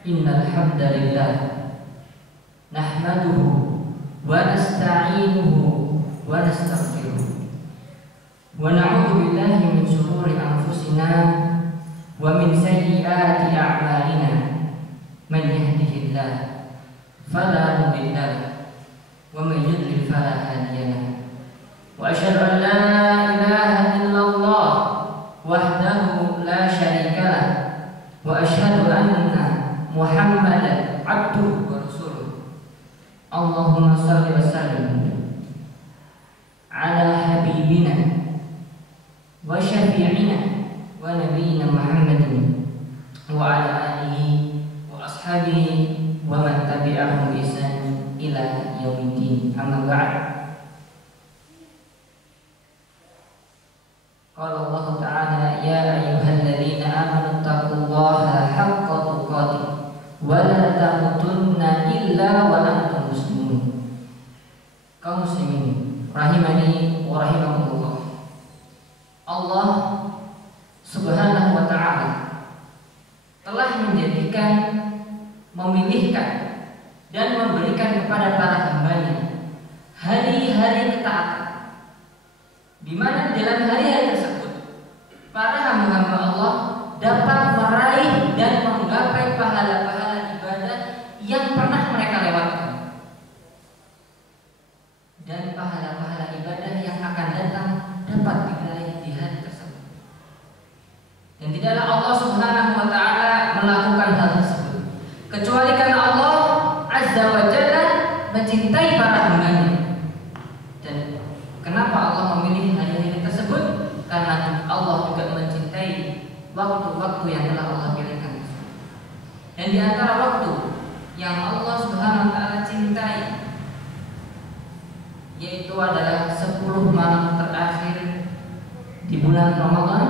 Innal hamdalillah nahmaduhu wa nasta'inuhu wa nastaghfiruh wa na'udzu billahi min shururi anfusina wa min sayyiati a'malina man yahdihillah fala mudilla lahu wa man yudlil fala hadiya lahu wa asyhadu an la ilaha illallah wahdahu la syarika lahu wa asyhadu anna Muhammadan abduhu wa rasuluh. Allahumma salli wa sallim ala habibina wa syafi'ina wa nabiyyina Muhammadin wa ala alihi wa ashabihi wa man tabi'ahum bi ihsan ila yaumiddin. Amma ba'd. Qala Allah Ta'ala ya ayyuhalladzina amanu taqullaha haqqa tuqatih wa la tamutunna illa wa antum muslimun. Kaum muslimin rahimani wa rahimakumullah. Allah Subhanahu wa ta'ala telah menjadikan, memilihkan dan memberikan kepada para hambanya hari-hari ketaatan, di mana dalam hari-hari tersebut para hamba-hamba Allah dapat meraih dan menggapai pahala-pahala ibadah yang pernah mereka lewatkan, dan pahala-pahala ibadah yang akan datang dapat diraih di hari tersebut. Dan tidaklah Allah Subhanahu wa ta'ala melakukan hal tersebut kecuali karena Allah Azza wa Jalla mencintai para hambanya. Dan kenapa Allah memilih hari-hari tersebut? Karena Allah juga mencintai waktu-waktu yang telah Allah pilihkan. Dan di antara waktu yang Allah Subhanahu wa ta'ala cintai yaitu adalah 10 malam terakhir di bulan Ramadan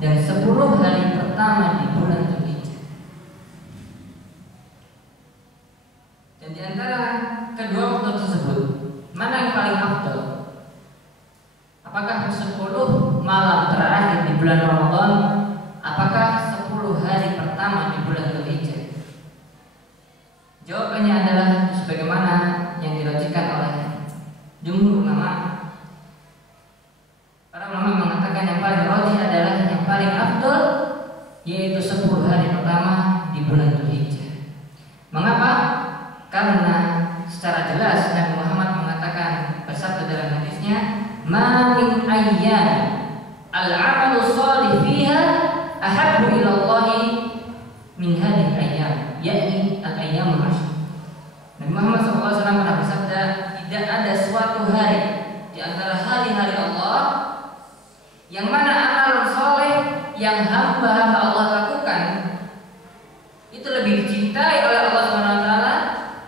dan 10 hari pertama di bulan Dzulhijjah. Dan di antara kedua waktu tersebut, mana yang paling afdal? Apakah 10 malam terakhir di bulan Ramadan? Apakah 10 hari pertama di bulan Dzulhijjah? Jawabannya adalah sebagaimana yang dirajikan oleh jumhur ulama. Para ulama mengatakan yang paling rajih adalah yang paling afdal yaitu 10 hari pertama di bulan Dzulhijjah. Mengapa? Karena secara jelas Nabi Muhammad mengatakan bersabda dalam hadisnya, "Ma min ayyam al-'amalu shalih fiha ahabbu ila Allah min hadhihi ayyam," yakni al-ayyamul 'ashr. Nabi Muhammad SAW pernah bersabda, tidak ada suatu hari di antara hari-hari Allah yang mana amal soleh yang hamba-hamba Allah lakukan itu lebih dicintai oleh Allah SWT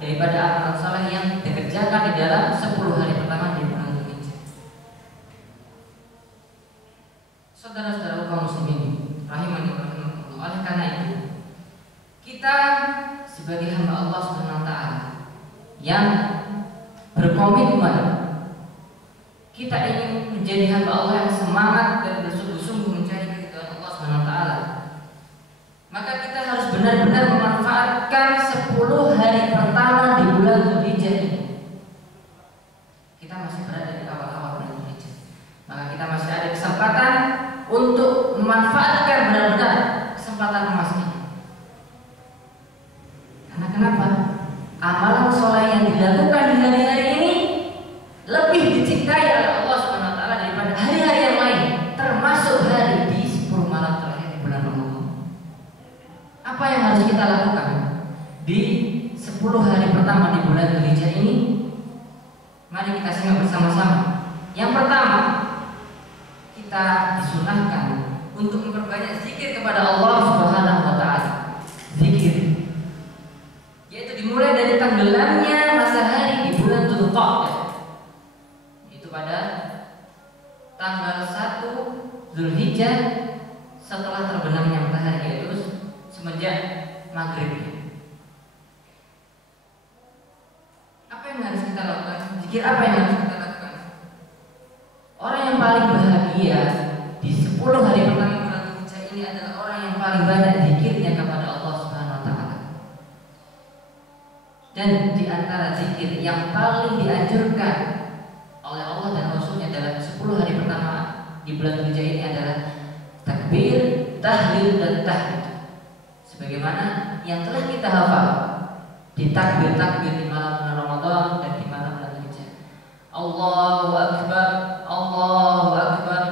daripada amal soleh yang dikerjakan di dalam 10 hari pertama di bulan Dzulhijjah. Saudara-saudara kaum muslimin rahimani wa rahimakumullah, oleh karena itu kita sebagai hamba Allah SWT yang berkomitmen, kita ingin menjadi hamba Allah yang semangat dan bersungguh-sungguh mencari keridhaan Allah SWT, maka kita harus benar-benar memanfaatkan 10 hari pertama di bulan Dzulhijjah ini. Kita masih berada di awal-awal bulan Dzulhijjah, maka kita masih ada kesempatan untuk memanfaatkan benar-benar kesempatan emas ini. Karena kenapa? Amalan soleh yang dilakukan di hari-hari ini lebih dicintai oleh Allah SWT daripada hari-hari yang lain, termasuk hari di 10 malam terakhir di bulan Ramadan. Apa yang harus kita lakukan di 10 hari pertama di bulan Dzulhijjah ini? Mari kita simak bersama-sama. Yang pertama, kita disunahkan untuk memperbanyak zikir kepada Allah Subhanahu wa taala. Zikir yaitu dimulai dari tenggelamnya matahari di bulan Dzulqa'dah. Itu pada tanggal 1 Zulhijjah setelah terbenamnya matahari, yaitu semenjak maghrib. Apa yang harus kita lakukan? Zikir apa yang harus kita lakukan? Orang yang paling bahagia di 10 hari pertama bulan Dzulhijjah ini adalah orang yang paling banyak zikirnya kepada Allah Subhanahu wa taala. Dan di antara zikir yang paling dianjurkan oleh Allah dan Rasulnya dalam 10 hari pertama di bulan Dzulhijjah ini adalah takbir, tahlil, dan tahmid. Sebagaimana yang telah kita hafal di takbir-takbir di malam bulan Ramadan dan di malam bulan Dzulhijjah. Allahu Akbar, Allahu Akbar,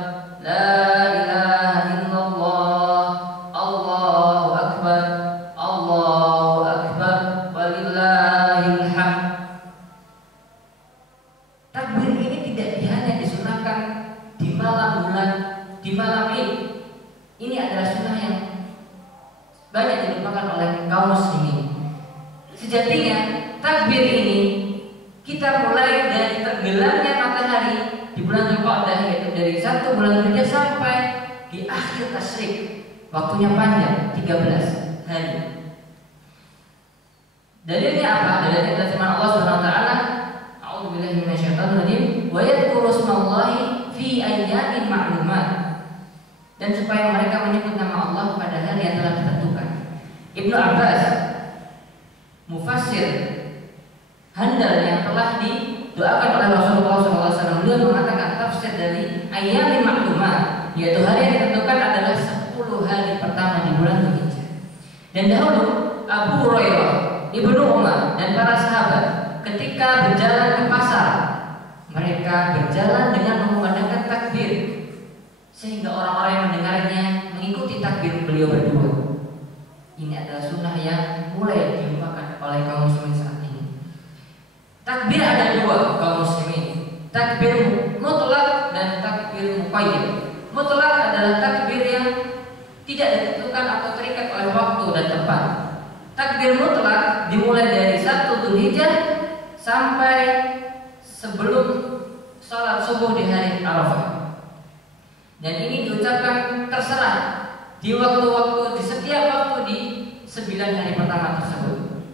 La ilaha illallah, Allahu Akbar, Allahu Akbar, walillahil hamd. Takbir ini tidak hanya disunahkan di malam bulan, di malam Id. Ini adalah sunnah yang banyak dilupakan oleh kaum muslimin. Sejatinya takbir ini kita mulai dari tenggelamnya matahari di bulan Dzulqa'dah, yaitu dari 1 bulan Dzulhijjah sampai di akhir tasyrik. Waktunya panjang, 13 hari. Dalilnya apa? Dalilnya adalah firman Allah Subhanahu wa taala, A'udzubillahi minasyaitonir rajim, wa yadhkuru ismallahi fi ayyamin ma'lumat. Dan supaya mereka menyebut nama Allah pada hari yang telah ditentukan. Ibnu Abbas, mufassir handal yang telah didoakan oleh Rasulullah SAW, beliau mengatakan tafsir dari ayyamin ma'lumat, yaitu hari yang ditentukan adalah 10 hari pertama di bulan Dzulhijjah. Dan dahulu Abu Hurairah, Ibnu Umar, dan para sahabat ketika berjalan ke pasar, mereka berjalan dengan mengumandangkan takbir, sehingga orang-orang yang mendengarnya mengikuti takbir beliau berdua. Ini adalah sunnah yang mulai dilupakan oleh kaum muslimin saat ini. Takbir ada 2 kaum muslimin, takbir mutlak dan takbir muqayyad. Mutlak adalah takbir yang tidak ditentukan atau terikat oleh waktu dan tempat. Takbir mutlak dimulai dari 1 Dzulhijjah sampai sebelum sholat subuh di hari Arafah. Dan ini diucapkan terserah di waktu-waktu, di setiap waktu di 9 hari pertama tersebut.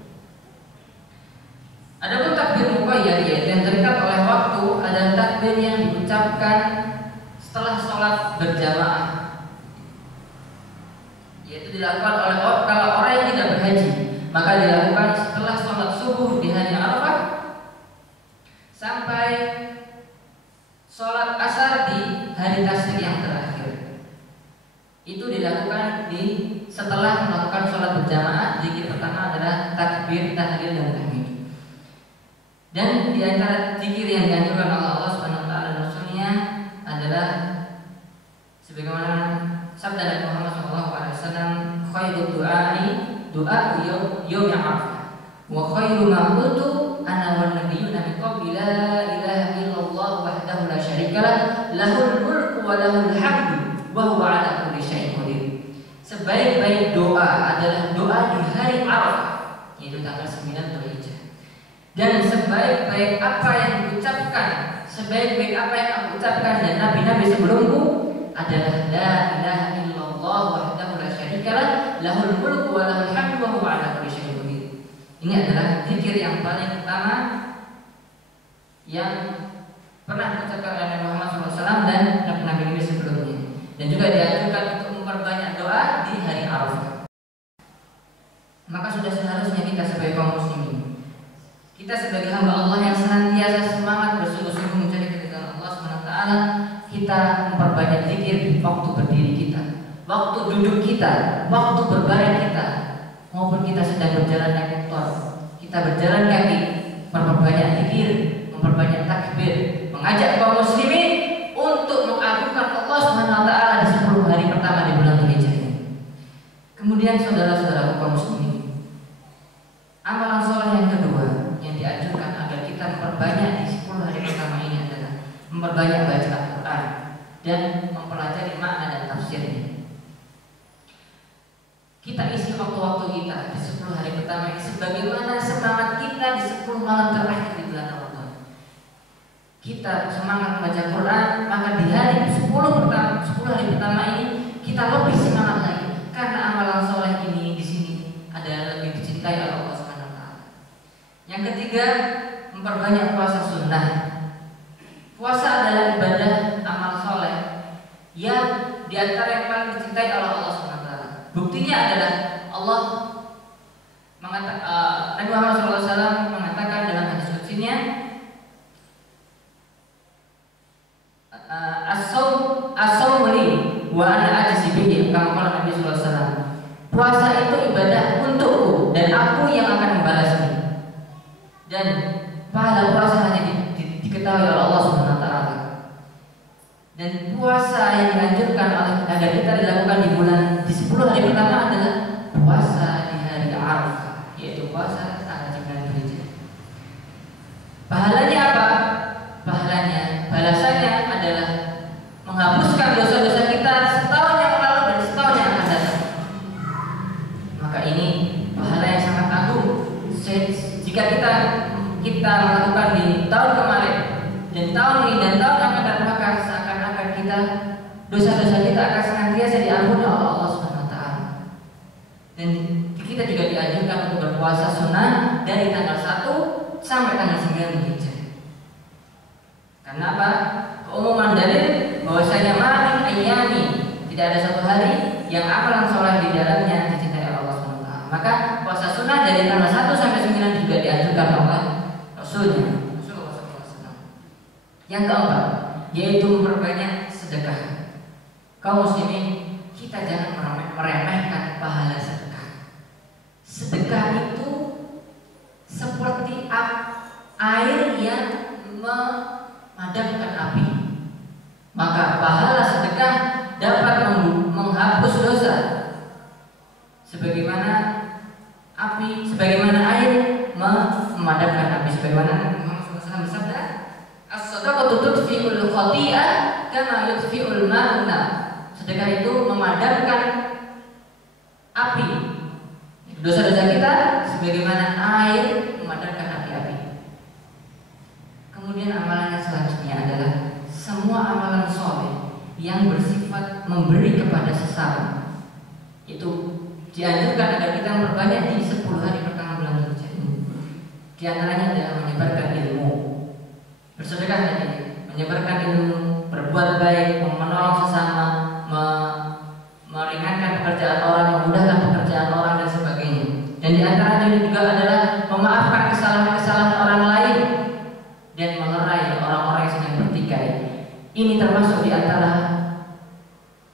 Adapun takbir muqayyad, yaitu yang terikat oleh waktu, adalah takbir yang diucapkan setelah sholat berjamaah, yaitu dilakukan oleh kalau orang yang tidak berhaji, maka dilakukan setelah sholat subuh di hari Arafah sampai sholat asar di hari tasyrik yang terakhir. Itu dilakukan setelah melakukan sholat berjamaah. Zikir pertama adalah takbir, tahlil, dan tahmid. Dan di antara zikir yang dianjurkan oleh Allah Subhanahu wa taala dan Rasulnya adalah sebagaimana sabda Nabi Muhammad SAW, khairu du'ai du'a yaum Arafah, wa khairu ma qultu ana wan nabiyyuna min qabli la ilaha illallah wahdahu la syarikalah lahul mulku wa lahul hamdu wa huwa ala kulli syai'in qadir. Sebaik-baik doa adalah doa di hari Arafah, yaitu tanggal 9 Dzulhijjah. Dan sebaik-baik apa yang diucapkan, sebaik-baik apa yang aku ucapkan dan nabi-nabi sebelumku adalah la ilaha illallah wahdahu la syarikalah lahul mulku wa lahul hamdu wa huwa ala kulli syai'in qadir. Ini adalah zikir yang paling utama yang pernah diucapkan oleh Nabi Muhammad SAW dan nabi-nabi sebelumnya. Dan juga dianjurkan untuk memperbanyak doa di hari Arafah. Maka sudah seharusnya kita sebagai kaum muslimin, kita sebagai hamba Allah yang senantiasa semangat bersungguh-sungguh mencari keridhaan Allah SWT, kita memperbanyak zikir di waktu berdiri kita, waktu duduk kita, waktu berbaring kita, maupun kita sedang berjalan naik motor, kita berjalan kaki, memperbanyak zikir, memperbanyak takbir, mengajak kaum muslimin untuk mengagungkan Allah SWT di 10 hari pertama di bulan Dzulhijjah ini. Kemudian saudara-saudara kaum muslimin, amalan soleh yang kedua yang dianjurkan agar kita memperbanyak di 10 hari pertama ini adalah memperbanyak baca Al-Quran dan kita di 10 hari pertama ini sebagaimana semangat kita di 10 malam terakhir di bulan Ramadan. Kita semangat membaca Quran, maka di hari 10 hari pertama ini kita lebih semangat lagi karena amalan soleh ini di sini adalah lebih dicintai oleh Allah Subhanahu wa taala. Yang ketiga, memperbanyak puasa sunnah. Puasa adalah ibadah amal soleh yang di antara yang paling dicintai oleh Allah Subhanahu wa taala. Buktinya adalah Allah Nabi Muhammad SAW mengatakan dalam hadis qudsinya, as-shaum li wa ana ajzi bihi, kama Nabi SAW. Puasa itu ibadah untukku dan aku yang akan membalasnya. Dan pahala puasa hanya diketahui oleh Allah Subhanahu wa taala. Dan puasa yang dianjurkan agar kita dilakukan di 10 hari pertama adalah puasa di hari Arafah, yaitu puasa tanggal 9 Dzulhijjah. Pahalanya apa? Balasannya adalah menghapuskan dosa-dosa kita setahun yang lalu dan setahun yang akan datang. Maka ini pahala yang sangat agung. Jika kita melakukan di tahun kemarin dan tahun ini dan tahun yang akan datang, maka seakan-akan kita dosa-dosa kita akan senantiasa diampuni oleh Allah Subhanahu wa taala. Dan kita juga dianjurkan untuk berpuasa sunnah dari tanggal 1 sampai tanggal 9 Dzulhijjah. Karena apa? Keumuman dalil bahwasanya mamin ayyami, tidak ada satu hari yang amalan soleh di dalamnya dicintai oleh Allah Subhanahu wa taala. Maka puasa sunnah dari tanggal 1 sampai 9 juga dianjurkan oleh Rasulullah SAW. Yang keempat, yaitu memperbanyak sedekah. Kaum muslimin, kita jangan meremehkan pahala sedekah. Sedekah itu seperti air yang memadamkan api. Maka pahala sedekah dapat menghapus dosa. Sebagaimana air memadamkan api. Sebagaimana Muhammad SAW bersabda, as-shadaqatu tudfi'ul khati'ah kama yudfi'ul ma'u nar. Sedekah itu memadamkan api dosa-dosa kita sebagaimana air memadamkan api-api. Kemudian amalan yang selanjutnya adalah semua amalan soleh yang bersifat memberi kepada sesama. Itu dianjurkan agar kita memperbanyak di 10 hari pertama bulan Dzulhijjah ini. Di antaranya adalah menyebarkan ilmu, bersedekah tadi, menyebarkan ilmu, berbuat baik, menolong sesama, meringankan pekerjaan orang, memudahkan pekerjaan orang dan sebagainya. Dan di antaranya juga adalah memaafkan kesalahan-kesalahan orang lain dan melerai orang-orang yang sedang bertikai. Ini termasuk di antara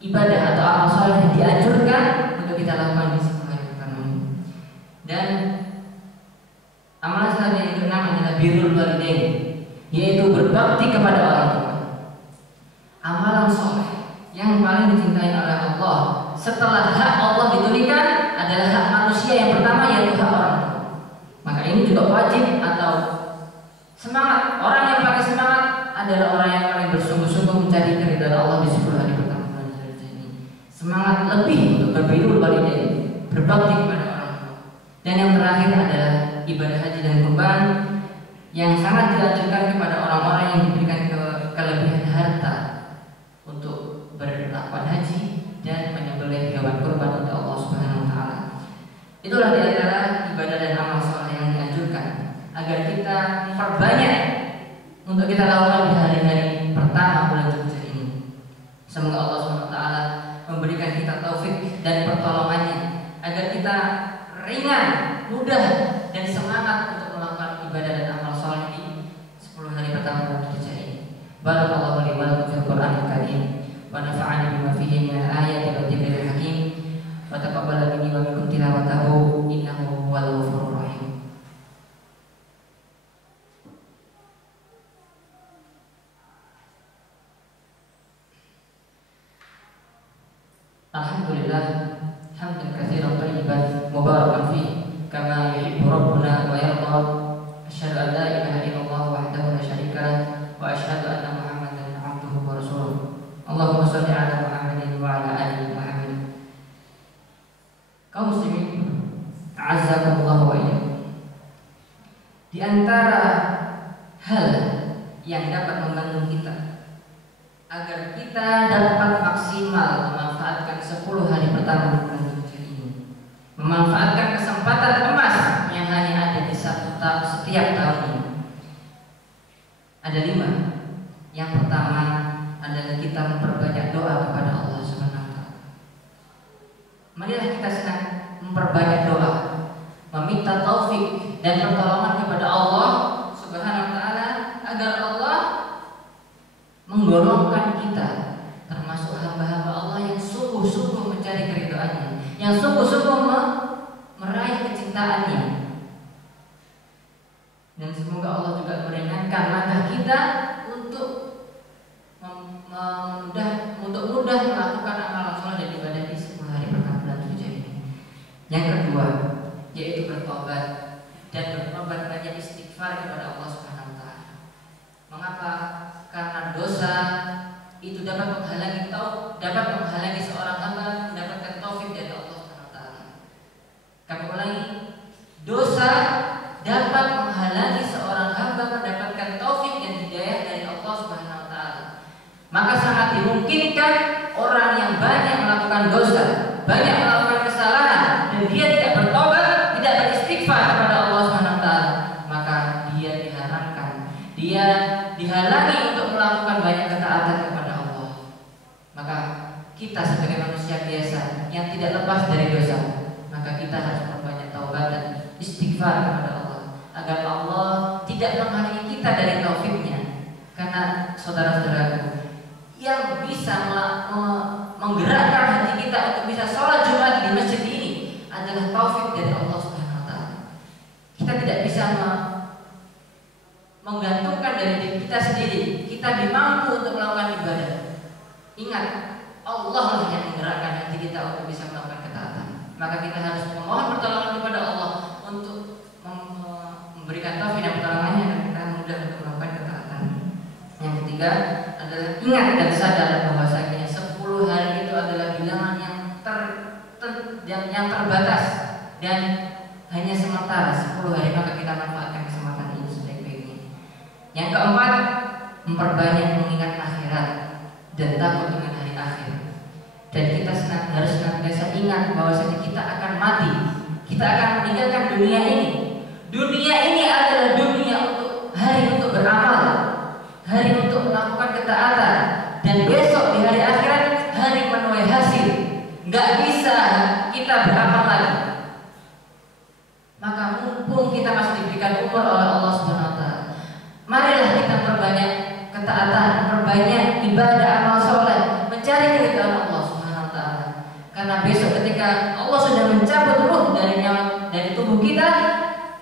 ibadah atau amal soleh yang dianjurkan untuk kita lakukan di 10 hari pertama ini. Dan amalan selanjutnya yang keenam adalah birrul walidain, yaitu berbakti kepada orang tua. Amalan soleh yang paling dicintai oleh Allah setelah hak Allah ditulikan adalah hak manusia yang pertama, yaitu hak orang tua. Maka ini juga wajib atau semangat. Orang yang paling semangat adalah orang yang paling bersungguh-sungguh mencari keridhaan Allah di 10 hari pertama bulan Dzulhijjah ini. Semangat lebih untuk berbirrul walidain, berbakti kepada orang tua. Dan yang terakhir adalah ibadah haji dan kurban yang sangat dianjurkan kepada orang-orang yang diberikan kelebihan harta untuk berlakukan haji dan menyembelih hewan kurban untuk Allah Subhanahu wa taala. Itulah di antara ibadah dan amal soleh yang dianjurkan agar kita memperbanyak untuk kita lakukan di hari-hari pertama bulan Dzulhijjah ini. Semoga Allah Subhanahu wa taala memberikan kita taufik dan pertolongannya agar kita ringan, mudah dan semangat untuk melakukan ibadah dan amal soleh di 10 hari pertama bulan Dzulhijjah ini. Barakallahu li wa lakum fil Qur'anil Karim wa nafa'ani bima fihi min al-ayati wa dzikril hakim wa taqabbal minni wa minkum tilawatahu innahu huwal ghafurur rahim. Alhamdulillah hamdan katsiran thayyiban mubarakan fi kama yuhibbu rabbuna wa yarda. Asyhadu an la ilaha illallah wahdahu la syarika lah wa asyhadu anna Muhammadan abduhu wa rasuluh. Allahumma shalli ala Muhammadin wa ala ali Muhammad. Kaum muslimin, maksimal memanfaatkan 10 hari pertama di bulan Dzulhijjah ini. Memanfaatkan kesempatan emas yang hanya ada di setiap tahun ini. Ada 5. Yang pertama adalah kita memperbanyak doa kepada Allah Subhanahu wa taala. Marilah kita senang memperbanyak doa, meminta taufik dan pertolongan kepada Allah Subhanahu wa taala agar Allah menggolongkan kita termasuk hamba-hamba Allah yang sungguh-sungguh mencari keridhaannya, yang sungguh-sungguh meraih kecintaannya. Dan semoga Allah juga meringankan langkah kita untuk mudah melakukan amalan sholat dan ibadah di 10 hari pertama bulan Dzulhijjah ini. Yang kedua, yaitu bertobat dan bertobat banyak istighfar kepada Allah Subhanahu wa taala. Mengapa? Karena dosa itu dapat menghalangi seorang hamba mendapatkan taufik dari Allah Subhanahu wa taala. Kami ulangi, dosa dapat menghalangi seorang hamba mendapatkan taufik dan hidayah dari Allah Subhanahu wa taala. Maka sangat dimungkinkan orang yang banyak melakukan dosa, banyak melakukan kesalahan dan dia tidak bertobat, tidak beristighfar kepada Allah Subhanahu wa taala, maka dia diharamkan, dia dihalangi untuk melakukan banyak ketaatan kepada Allah. Maka kita sebagai manusia biasa yang tidak lepas dari dosa, maka kita harus memperbanyak taubat dan istighfar kepada Allah agar Allah tidak menghalangi kita dari taufiknya. Karena saudara-saudaraku, yang bisa menggerakkan hati kita untuk bisa sholat Jumat di masjid ini adalah taufik dari Allah Subhanahu wa taala. Kita tidak bisa menggantungkan dari diri kita sendiri. Kita dimampu untuk melakukan ibadah. Ingat, Allah lah yang menggerakkan hati kita untuk bisa melakukan ketaatan. Maka kita harus memohon pertolongan kepada Allah untuk memberikan taufik dan pertolongannya dan kita mudah untuk melakukan ketaatan. Yang ketiga adalah ingat dan sadar bahwasanya 10 hari itu adalah bilangan yang terbatas dan hanya sementara 10 hari, maka kita manfaatkan kesempatan ini sebaik-baiknya. Yang keempat, memperbanyak mengingat akhirat dan takut dengan hari akhir. Dan kita harus senantiasa ingat bahwasanya kita akan mati, kita akan meninggalkan dunia ini. Dunia ini adalah dunia hari untuk beramal, hari untuk melakukan ketaatan, dan besok di hari akhirat hari menuai hasil. Nggak bisa kita beramal lagi. Maka mumpung kita masih diberikan umur oleh Allah Subhanahu wa taala, marilah kita perbanyak ketaatan, perbanyak ibadah amal soleh, mencari keridhaan Allah Subhanahu wa taala. Karena besok ketika Allah sudah mencabut ruh dari tubuh kita,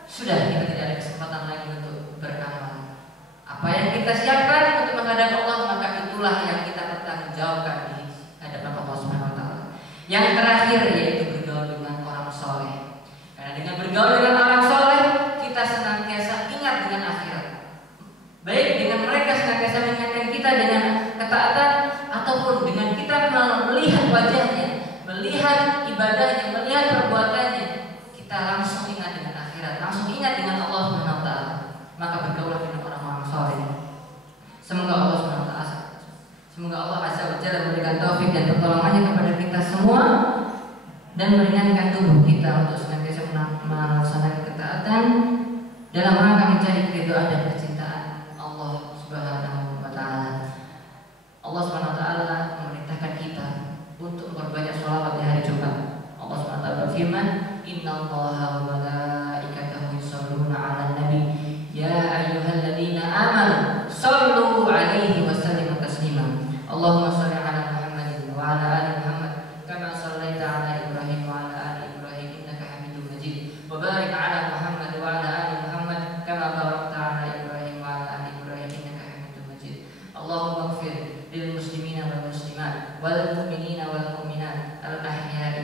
sudah kita tidak ada kesempatan lagi untuk beramal. Apa yang kita siapkan untuk menghadap Allah, maka itulah yang kita pertanggungjawabkan di hadapan Allah Subhanahu wa taala. Yang terakhir yaitu bergaul dengan orang soleh. Karena dengan bergaul dengan orang soleh, kita senantiasa ingat dengan akhirat. Baik dengan mereka senantiasa mengingatkan kita dengan ketaatan, ataupun dengan kita melihat wajahnya, melihat ibadahnya, melihat perbuatannya, kita langsung ingat dengan akhirat, langsung ingat dengan Allah Subhanahu wa taala. Maka bergaulah dengan orang-orang soleh. Semoga Allah Subhanahu wa taala, semoga Allah Azza wa Jalla memberikan taufik dan pertolongannya kepada kita semua dan meringankan tubuh kita untuk senantiasa melaksanakan ketaatan dalam rangka mencari keridhaan dan kecintaan Allah Subhanahu wa taala. Allah Subhanahu wa taala memerintahkan kita untuk memperbanyak sholawat di hari Jumat. Allah Subhanahu wa taala berfirman, "Innallaha wa malaikatahu yusholluna 'alan nabi, ya ayyuhalladzina amanu shallu 'alaihi wa sallimu taslima. Allahumma shalli 'ala Muhammadin wa 'ala ali Muhammad kama shallaita 'ala Ibrahim wa 'ala ali Ibrahim innaka Hamidum Majid. Wa barik 'ala Muhammad wa 'ala ali Muhammad kama barakta 'ala Ibrahim wa 'ala ali Ibrahim innaka Hamidum Majid. Allahumma ighfir lil muslimina wal muslimat wal mu'minina wal mu'minat al ahya'i